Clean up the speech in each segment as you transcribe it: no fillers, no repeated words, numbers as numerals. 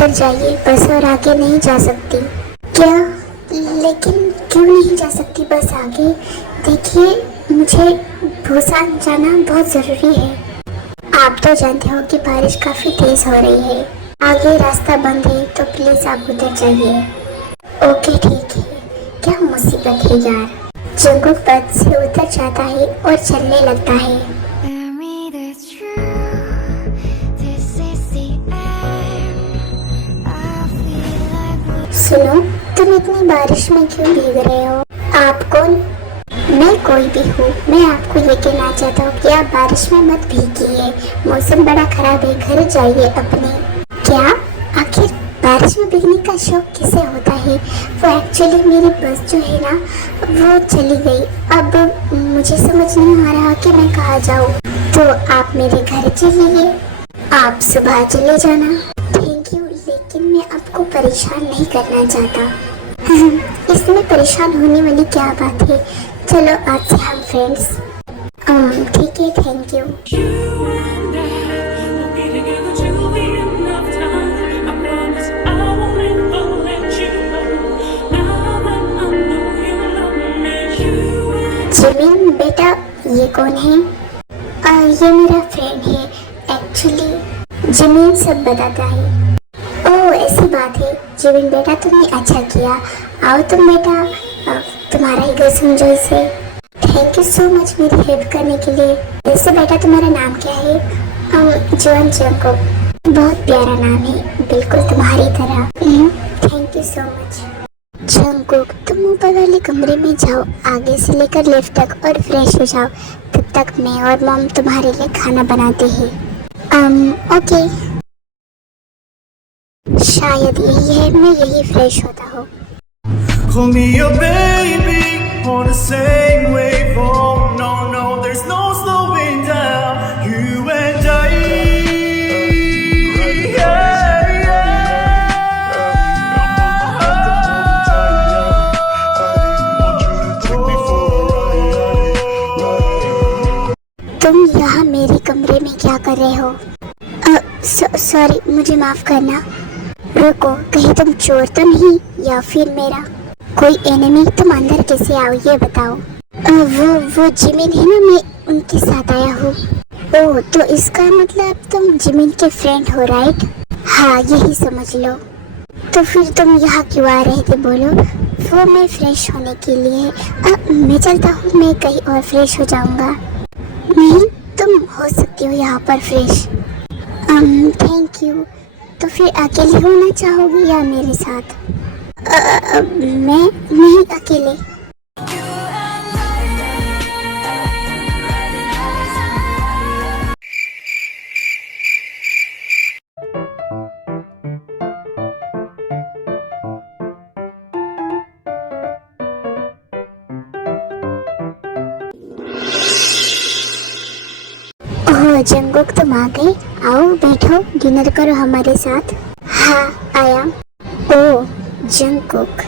उतर जाइए, बस और आगे नहीं जा सकती। क्या? लेकिन क्यों नहीं जा सकती बस आगे? देखिए, मुझे भूसान जाना बहुत ज़रूरी है। आप तो जानते हो कि बारिश काफ़ी तेज़ हो रही है, आगे रास्ता बंद है, तो प्लीज़ आप उतर जाइए। ओके ठीक है। क्या मुसीबत है यार। जंगुक बस से उतर जाता है और चलने लगता है। सुनो, तुम इतनी बारिश में क्यों भीग रहे हो? आप कौन? मैं कोई भी हूँ। मैं आपको ये कहना चाहता हूँ कि आप बारिश में मत भीगिए, मौसम बड़ा खराब है, घर जाइए अपने। क्या? आखिर बारिश में भीगने का शौक किसे होता है? वो एक्चुअली मेरी बस जो है ना, वो चली गई। अब मुझे समझ नहीं आ रहा कि मैं कहाँ जाऊँ। तो आप मेरे घर चलिए, आप सुबह चले जाना। थैंक यू, लेकिन मैं आपको परेशान नहीं करना चाहता। इसमें परेशान होने वाली क्या बात है? चलो आज से हम फ्रेंड्स। ठीक है, थैंक यू। जिमिन बेटा, ये कौन है? ये मेरा फ्रेंड है एक्चुअली। जिमिन सब बताता है। ओह ऐसी बात है। जिमिन बेटा, तुमने अच्छा किया। आओ तुम बेटा, तुम्हारा ही घर समझो इसे। थैंक यू सो मच मेरी हेल्प करने के लिए। वैसे बेटा तुम्हारा नाम क्या है? John Jungkook. बहुत प्यारा नाम है, बिल्कुल तुम्हारी तरह। Thank you so much. Jungkook, तुम ऊपर वाले कमरे में जाओ, आगे से लेकर लेफ्ट तक, और फ्रेश हो जाओ। तब तक मैं और मॉम तुम्हारे लिए खाना बनाते हैं। ओके। शायद यही है, मैं यही फ्रेश होता हूँ। Call me your baby on the same wave. Oh no no, there's no slowing down. You and I. Yeah, तुम यहाँ मेरे कमरे में क्या कर रहे हो? सॉरी, मुझे माफ करना। रुको, कहीं तुम चोर तो नहीं, या फिर मेरा कोई एनिमी? तुम अंदर कैसे आओ ये बताओ। वो जिमिन है ना, मैं उनके साथ आया हूँ। ओह, तो इसका मतलब तुम जिमिन के फ्रेंड हो, राइट? हाँ, यही समझ लो। तो फिर तुम यहाँ क्यों आ रहे थे बोलो? वो मैं फ्रेश होने के लिए। मैं चलता हूँ, मैं कहीं और फ्रेश हो जाऊँगा। नहीं, तुम हो सकती हो यहाँ पर फ्रेश। Thank you. तो फिर अकेले होना चाहोगे या मेरे साथ? मैं नहीं, अकेले। ओह जंगकुक, तुम आ गए। आओ बैठो, डिनर करो हमारे साथ। हाँ आया। ओह जंगकुक,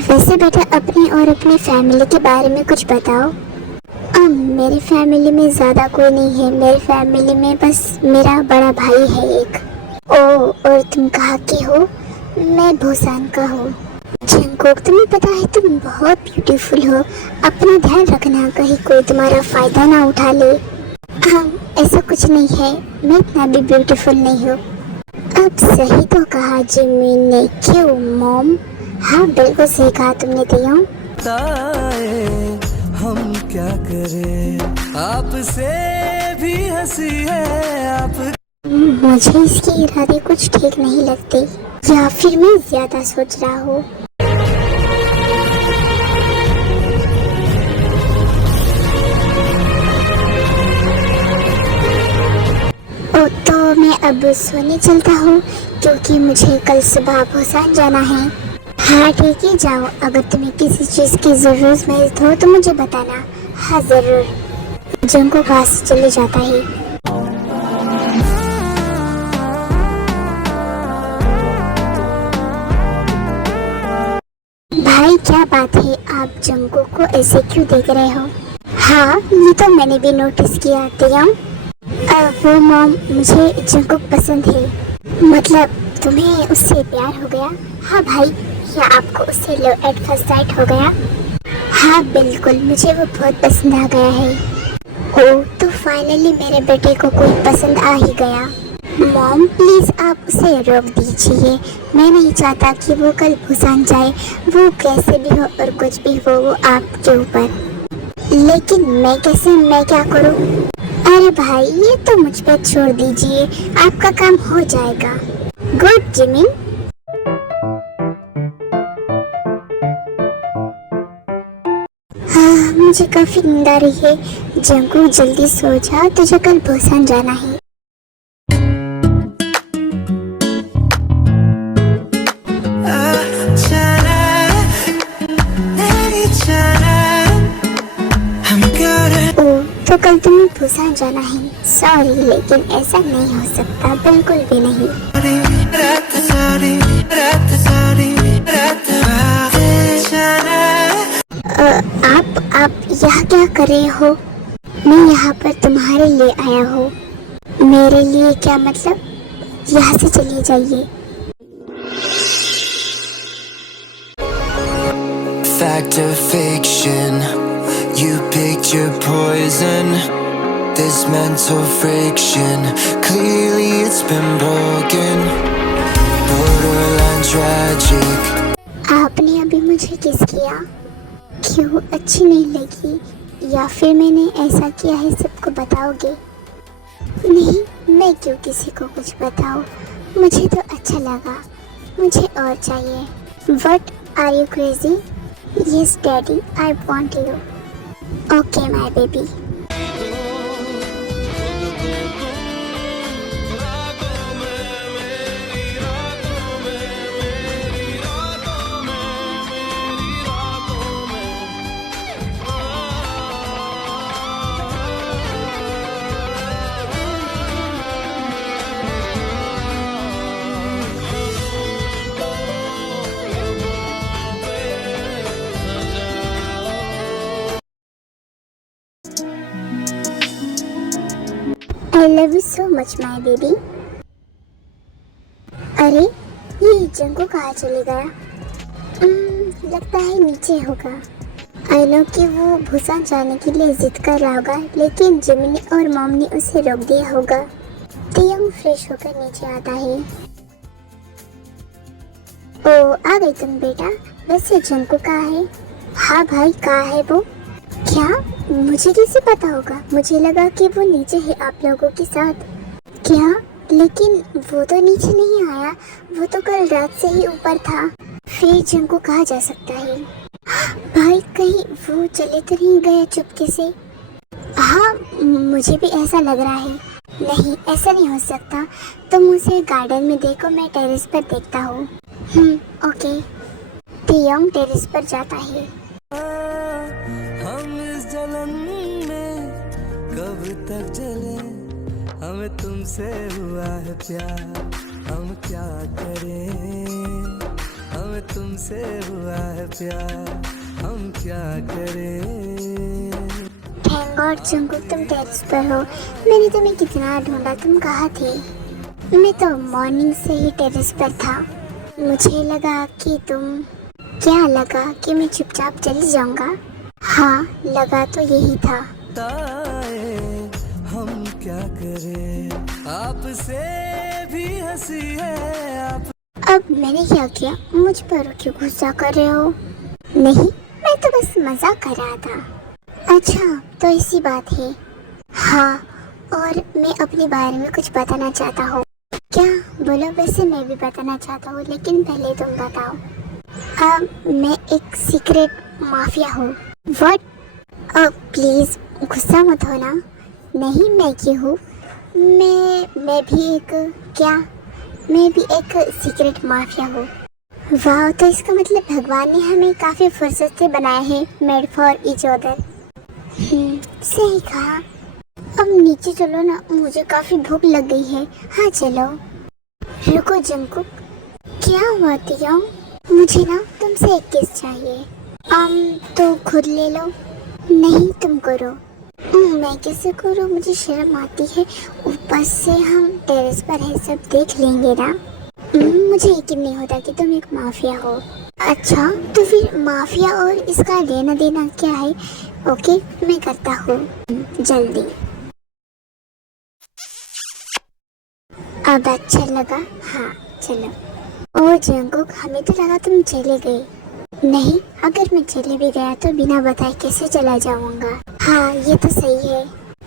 वैसे बेटा अपनी और अपनी फैमिली के बारे में कुछ बताओ। मेरी फैमिली में ज़्यादा कोई नहीं है। मेरी फैमिली में बस मेरा बड़ा भाई है एक। ओह, और तुम कहाँ की हो? मैं भूसान का हूँ। जंगकुक, तुम्हें पता है तुम बहुत ब्यूटीफुल हो। अपना ध्यान रखना, कहीं कोई तुम्हारा फ़ायदा ना उठा ले। ऐसा कुछ नहीं है, मैं इतना भी ब्यूटीफुल नहीं हूँ। अब सही तो कहा जिमिन ने। क्यों मॉम? हाँ बिल्कुल सही कहा तुमने दियों। हम क्या करें, आपसे भी हंसी है आप। मुझे इसके इरादे कुछ ठीक नहीं लगते, या फिर मैं ज्यादा सोच रहा हूँ। तो मैं अब सोने चलता हूँ, क्योंकि मुझे कल सुबह भूसान जाना है। हाँ ठीक है, जाओ। अगर तुम्हें किसी चीज़ की ज़रूरत हो तो मुझे बताना। हाँ ज़रूर। जंगकुक वहाँ से चले जाता है। भाई क्या बात है, आप जंगकुक को ऐसे क्यों देख रहे हो? हाँ ये तो मैंने भी नोटिस किया तियोंग। वो मॉम, मुझे जंगकुक पसंद है। मतलब तुम्हें उससे प्यार हो गया? हाँ भाई, या आपको उससे लव एट फर्स्ट साइट हो गया? हाँ बिल्कुल, मुझे वो बहुत पसंद आ गया है। ओ, तो फाइनली मेरे बेटे को कोई पसंद आ ही गया। मॉम प्लीज आप उसे रोक दीजिए, मैं नहीं चाहता कि वो कल भूसान जाए। वो कैसे भी हो और कुछ भी हो, वो आपके ऊपर। लेकिन मैं क्या करूं? अरे भाई, ये तो मुझ पे छोड़ दीजिए, आपका काम हो जाएगा। Good Jimin. हाँ, मुझे काफी नींद आ रही है। जंकू जल्दी सो जा, तुझे कल भूसान जाना है। तो कल तुम्हें भूसान जाना है। सॉरी, लेकिन ऐसा नहीं हो सकता, बिल्कुल भी नहीं। आप यहाँ क्या कर रहे हो? मैं यहाँ पर तुम्हारे लिए आया हूँ। मेरे लिए क्या मतलब? यहाँ से चलिए जाइए। Fact or fiction, you picked your poison. This mental friction, clearly it's been broken. Borderline tragic. आपने अभी मुझे किस किया? क्यों, अच्छी नहीं लगी? या फिर मैंने ऐसा किया है सबको बताओगे? नहीं, मैं क्यों किसी को कुछ बताऊं? मुझे तो अच्छा लगा, मुझे और चाहिए। What, are you crazy? Yes daddy, I want you. Okay my baby. I love you so much my baby. अरे, ये जंगू कहाँ चले गया? लगता है नीचे होगा। आई नो कि वो भूसान जाने के लिए जिद कर रहा होगा, लेकिन जिमिनी और मॉम ने उसे रोक दिया होगा। तियोंग फ्रेश होकर नीचे आता है। ओ, आ गई तुम बेटा। वैसे जंगू कहाँ है? हाँ भाई, कहाँ है वो? क्या? मुझे कैसे पता होगा? मुझे लगा कि वो नीचे है आप लोगों के साथ। क्या? लेकिन वो तो नीचे नहीं आया, वो तो कल रात से ही ऊपर था। फिर जंगू कहाँ जा सकता है? भाई, कहीं वो चले तो नहीं गए चुपके से? हाँ, मुझे भी ऐसा लग रहा है। नहीं, ऐसा नहीं हो सकता। तुम उसे गार्डन में देखो, मैं टेरेस पर देखता हूँ। ओके। तियोंग टेरेस पर जाता है। हम इस जलन में कब तक जले, हमें तुमसे हुआ है प्यार, हम क्या करें। हमें तुमसे हुआ है प्यार, हम क्या करें। थैंक गॉड जंगकुक तुम टेरेस पर हो। मैंने तुम्हें कितना ढूंढा, तुम कहाँ थे? मैं तो मॉर्निंग से ही टेरेस पर था। मुझे लगा कि तुम, क्या लगा कि मैं चुपचाप चली जाऊंगा? हाँ, लगा तो यही था। हम क्या करें, आपसे भी हंसी है आप। अब मैंने क्या किया? मुझ पर क्यों गुस्सा कर रहे हो? नहीं, मैं तो बस मजाक कर रहा था। अच्छा, तो ऐसी बात है। हाँ, और मैं अपने बारे में कुछ बताना चाहता हूँ। क्या? बोलो। वैसे मैं भी बताना चाहता हूँ, लेकिन पहले तुम बताओ। मैं एक सीक्रेट माफिया हूँ। व्हाट? प्लीज गुस्सा मत होना। नहीं, मैं क्यों हूँ? मैं भी एक, क्या? मैं भी एक सीक्रेट माफिया हूँ। वाह, तो इसका मतलब भगवान ने हमें काफी फुर्सत से बनाया है, मेड फॉर ईच अदर। सही कहा। अब नीचे चलो ना, मुझे काफी भूख लग गई है। हाँ चलो। रुको जंगकुक। क्या हुआ तियोंग? मुझे ना तुमसे एक किस चाहिए। तो खुद ले लो। नहीं, तुम करो। मैं कैसे करूँ? मुझे शर्म आती है। ऊपर से हम टेरेस पर है, सब देख लेंगे ना। मुझे यकीन नहीं होता कि तुम एक माफिया हो। अच्छा, तो फिर माफिया और इसका लेना देना क्या है? ओके, मैं करता हूँ जल्दी। अब अच्छा लगा? हाँ चलो। ओ जंगकुक, हमें तो लगा तुम चले गए। नहीं, अगर मैं चले भी गया तो बिना बताए कैसे चला जाऊंगा। हाँ ये तो सही है।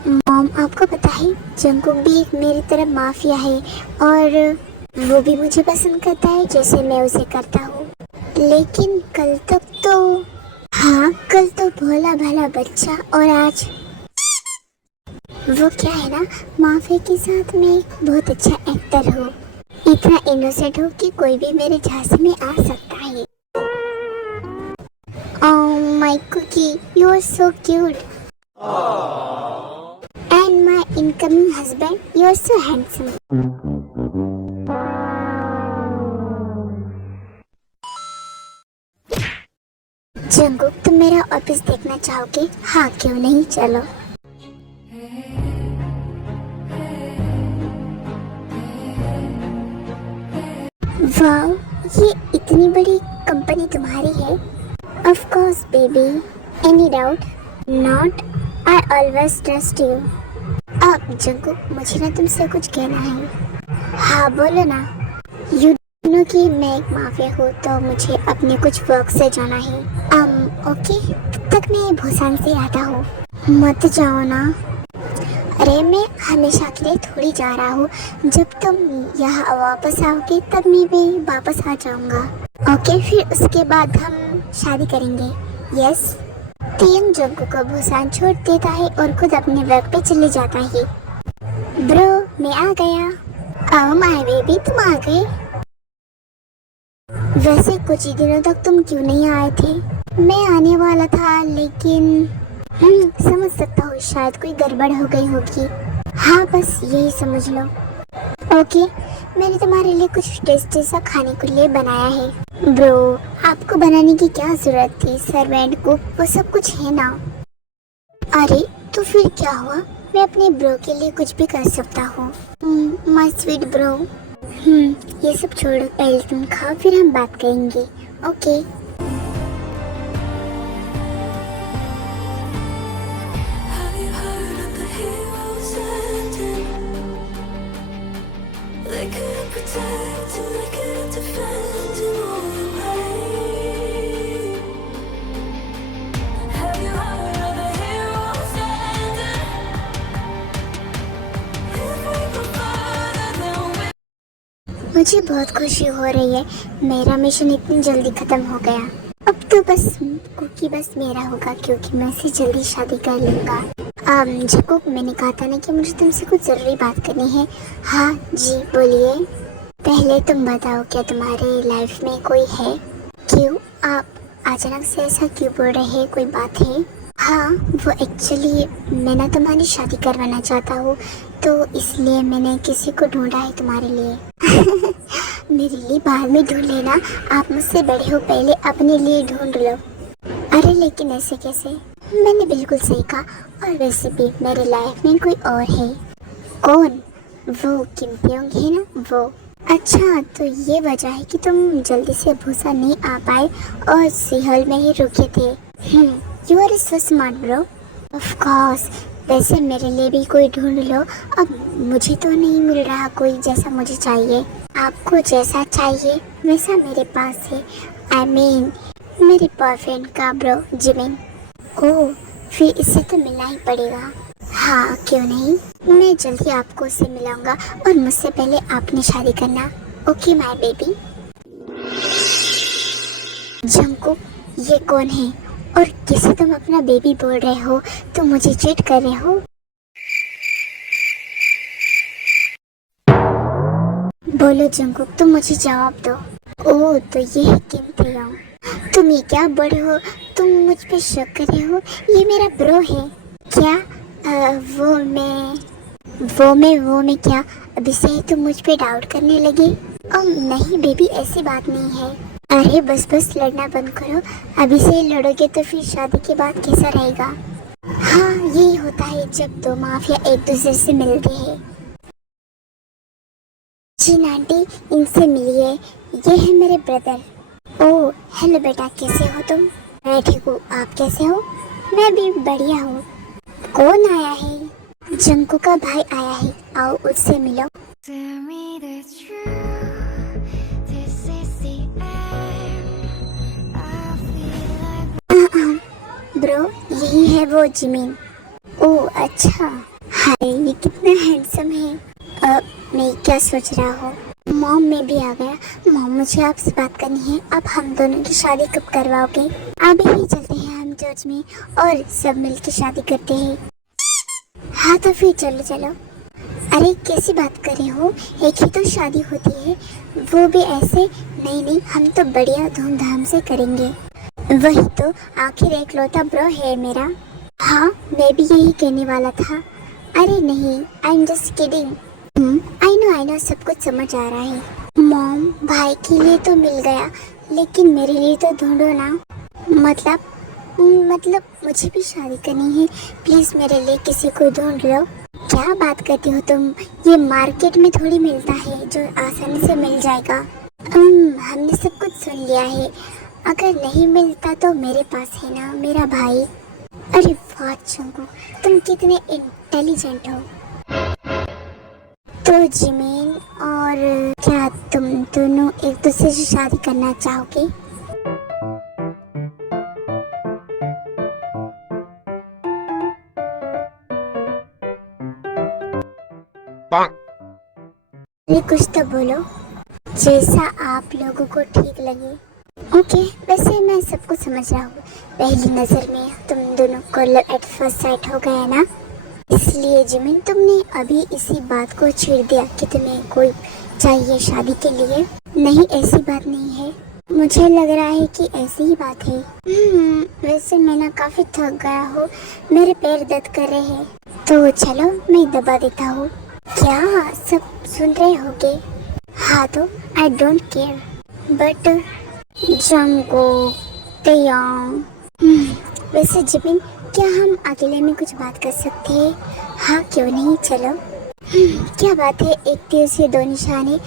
मॉम, आपको पता है जंगकुक भी एक मेरी तरह माफिया है और वो भी मुझे पसंद करता है जैसे मैं उसे करता हूँ। लेकिन कल तक तो, हाँ कल तो भोला भाला बच्चा और आज वो क्या है ना, माफिया के साथ मैं एक बहुत अच्छा एक्टर हूँ। इतना इनोसेंट हूँ कि कोई भी मेरे झांसे में आ सकता है। Oh my cookie, you are so cute. And my incoming husband, you are so handsome. Jungkook, तुम मेरा ऑफिस देखना चाहोगे? हाँ क्यों नहीं, चलो। वाह, ये इतनी बड़ी कंपनी तुम्हारी है? Of course baby. Any doubt? Not. I always trust you. अब जंगकुक, मुझे ना तुमसे कुछ कहना है। हाँ बोलो ना। You know कि मैं एक माफिया हूँ तो मुझे अपने कुछ वर्क से जाना है। ओके, तब तक मैं भूसान से आता हूँ। मत जाओ ना। अरे मैं हमेशा के लिए थोड़ी जा रहा हूँ, जब तुम यहाँ वापस आओगे तब मैं भी वापस आ जाऊँगा। ओके, फिर उसके बाद हम शादी करेंगे। यस। टीएम जंगकुक को भूसान छोड़ देता है और खुद अपने वर्क पे चले जाता है। ब्रो, मैं आ गया। ओह माय बेबी, तुम आ गए। वैसे कुछ ही दिनों तक तुम क्यों नहीं आए थे? मैं आने वाला था लेकिन समझ सकता हूँ, शायद कोई गड़बड़ हो गई होगी। हाँ बस यही समझ लो। ओके, मैंने तुम्हारे लिए कुछ टेस्टी सा खाने के लिए बनाया है। ब्रो, आपको बनाने की क्या जरूरत थी? सर्वेंट कुक वो सब कुछ है ना। अरे तो फिर क्या हुआ, मैं अपने ब्रो के लिए कुछ भी कर सकता हूँ। My sweet bro. ये सब छोड़ो, पहले तुम खाओ फिर हम बात करेंगे। Okay. Have you heard of the heroes ending? They couldn't protect and they couldn't defend in all the way. Have you heard of the heroes ending? If we go further than we मुझे बहुत खुशी हो रही है, मेरा mission इतनी जल्दी खत्म हो गया। अब तो बस कुकी बस मेरा होगा क्योंकि मैं इससे जल्दी शादी कर लूँगा। जंगकुक, मैंने कहा था ना कि मुझे तुमसे कुछ ज़रूरी बात करनी है। हाँ जी बोलिए। पहले तुम बताओ, क्या तुम्हारे लाइफ में कोई है? क्यों आप अचानक से ऐसा क्यों बोल रहे हैं, कोई बात है? हाँ वो एक्चुअली मैं ना तुम्हारी शादी करवाना चाहता हूँ, तो इसलिए मैंने किसी को ढूंढा है तुम्हारे लिए। मेरे लिए बाद में ढूंढ लेना, आप मुझसे बड़े हो, पहले अपने लिए ढूंढ लो। अरे लेकिन ऐसे कैसे? मैंने बिल्कुल सही कहा, और वैसे भी मेरे लाइफ में कोई और है। कौन? वो किम प्योंग है ना, वो। अच्छा, तो ये वजह है कि तुम जल्दी से भूसा नहीं आ पाए और सिहल में ही रुके थे। You are so smart bro. Of course, वैसे मेरे लिए भी कोई ढूंढ लो। अब मुझे तो नहीं मिल रहा कोई जैसा मुझे चाहिए। आपको जैसा चाहिए वैसा मेरे पास है। I mean, मेरे बॉयफ्रेंड का ब्रो जिमिन। ओह, फिर इससे तो मिलना ही पड़ेगा। हाँ क्यों नहीं, मैं जल्दी आपको उससे मिलाऊंगा और मुझसे पहले आपने शादी करना। Okay my baby. जंगकुक, ये कौन है और किसे तुम अपना बेबी बोल रहे हो? तुम मुझे चीट कर रहे हो? बोलो जंगकुक, तुम मुझे जवाब दो। ओह, तो ये है किम प्योंग। तुम ये क्या बड़े हो, तुम मुझ पे शक कर रहे हो? ये मेरा ब्रो है। क्या? वो मैं क्या? अभी से ही तुम मुझ पे डाउट करने लगे? नहीं बेबी, ऐसी बात नहीं है। अरे बस लड़ना बंद करो, अभी से ही लड़ोगे तो फिर शादी के बाद कैसा रहेगा? हाँ यही होता है जब दो माफिया एक दूसरे से मिलते हैं। जी आंटी, इनसे मिलिए, ये है मेरे ब्रदर। ओह हेलो बेटा, कैसे हो तुम? मैं ठीक हूँ, आप कैसे हो? मैं भी बढ़िया हूँ। कौन आया है? जंकू का भाई आया है, आओ उससे मिलो। Tell me the truth, this is the end. I feel like bro, यही है वो जिमीन। ओह अच्छा, हाय ये कितना हैंडसम है। मैं क्या सोच रहा हूँ, मॉम में भी आ गया। मॉम, मुझे आपसे बात करनी है। अब हम दोनों की शादी कब करवाओगे? अभी ही चलते हैं हम चर्च में और सब मिलकर शादी करते हैं। हाँ तो फिर चलो चलो। अरे कैसी बात कर रहे हो, एक ही तो शादी होती है, वो भी ऐसे? नहीं नहीं, हम तो बढ़िया धूमधाम से करेंगे। वही तो, आखिर एक लौता ब्रो है मेरा। हाँ मैं भी यही कहने वाला था। अरे नहीं, I am just kidding. I know सब कुछ समझ आ रहा है। मॉम, भाई के लिए तो मिल गया, लेकिन मेरे लिए तो ढूंढो ना। मतलब मुझे भी शादी करनी है, प्लीज मेरे लिए किसी को ढूंढ लो। क्या बात करती हो तुम, ये मार्केट में थोड़ी मिलता है जो आसानी से मिल जाएगा। हमने सब कुछ सुन लिया है, अगर नहीं मिलता तो मेरे पास है ना मेरा भाई। अरे वाह चंकू, तुम कितने इंटेलिजेंट हो। तो जिमीन, और क्या तुम दोनों एक दूसरे से शादी करना चाहोगे? अरे कुछ तो बोलो, जैसा आप लोगों को ठीक लगे। ओके, वैसे मैं सब कुछ समझ रहा हूँ। पहली नजर में तुम दोनों को लव एट फर्स्ट साइट हो गया ना, इसलिए जिमिन तुमने अभी इसी बात को छेड़ दिया कि तुम्हें कोई चाहिए शादी के लिए। नहीं, ऐसी बात नहीं है, मुझे लग रहा है कि ऐसी ही बात है। वैसे मैं ना काफी थक गया हूँ, मेरे पैर दर्द कर रहे हैं, तो चलो मैं दबा देता हूँ। क्या सब सुन रहे होगे? हाँ तो आई डोंट केयर, बट जंगो तयांग। वैसे जिमिन, क्या हम अकेले में कुछ बात कर सकते हैं? हाँ क्यों नहीं, चलो। क्या बात है, एक तीर से दो निशाने।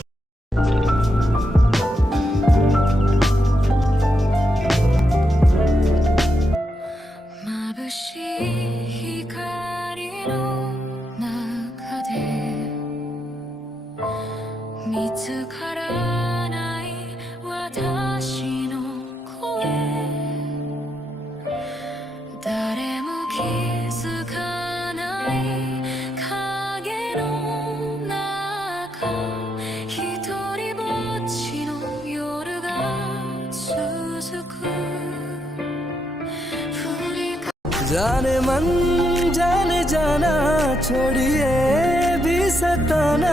जाने मन जाने जाना, छोड़िए भी सताना,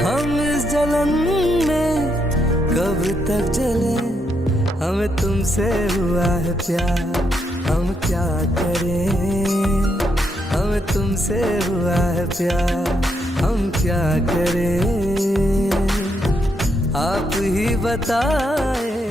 हम इस जलन में कब तक जले, हमें तुमसे हुआ है प्यार, हम क्या करें, हमें तुमसे हुआ है प्यार, हम क्या करें, आप ही बताएं।